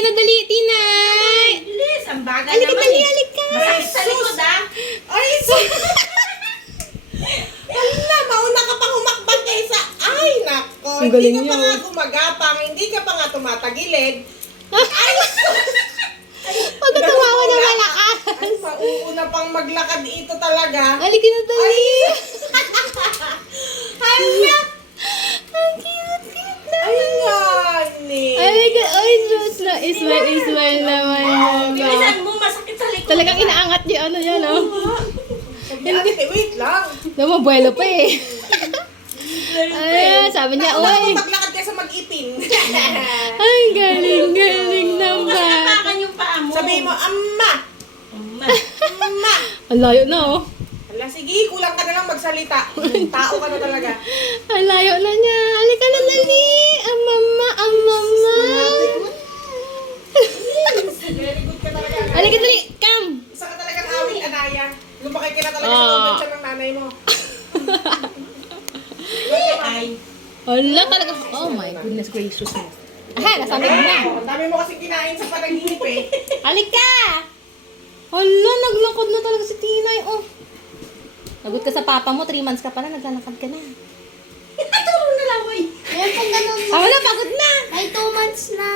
na, dali, Tinay. Bilis, ang bagal Halika, naman dali, eh. halika. Masakit sa likod ah. Ay, sus! Wala, mauna ka pang humakbang kaysa... Ay, nako. Ang Hindi galing ka pa niyo. nga gumagapang, hindi ka pa nga tumatagilid. Huwag ka tumawa na malakas. Ay, mauuna pang maglakad ito talaga. Halika na, dali. Hala! Ang cute na. Ay, ngani. Halika, ay, sus na. Ismail naman. Bilisan mo, masakit sa likod. Talagang inaangat niyo, ano yan, oh. Ate, wait lang. Namabuelo pa eh. Ay, sabi niya, Ako oy. maglakad ka sa mag-ipin. Ay, galing naman. Hapakan yung paa mo. Sabihin mo, Amma! Amma. Amma! Ang layo na, oh. Hala, sige, kulang ka na lang magsalita. Tao ka na talaga. Ang layo na niya. Halika na, dali. Ang mama, ang mama. Very good ka talaga. Halika, dali. Come. Isa ka talagang awing anaya. Lumaki ka na talaga sa Ah. convention ng nanay mo. Ay. Hala, talaga. Oh my goodness gracious mo. Aha, nasabi mo na. Ang dami mo kasi kinain sa panaginip eh. Halika. Hala, naglakad na talaga si Tinay. Oh. Lagot ka sa papa mo. 3 months ka pa na. Naglalakad ka na. Ay, tulong na lang, boy. Ah, wala, pagod na. Ay, 2 months na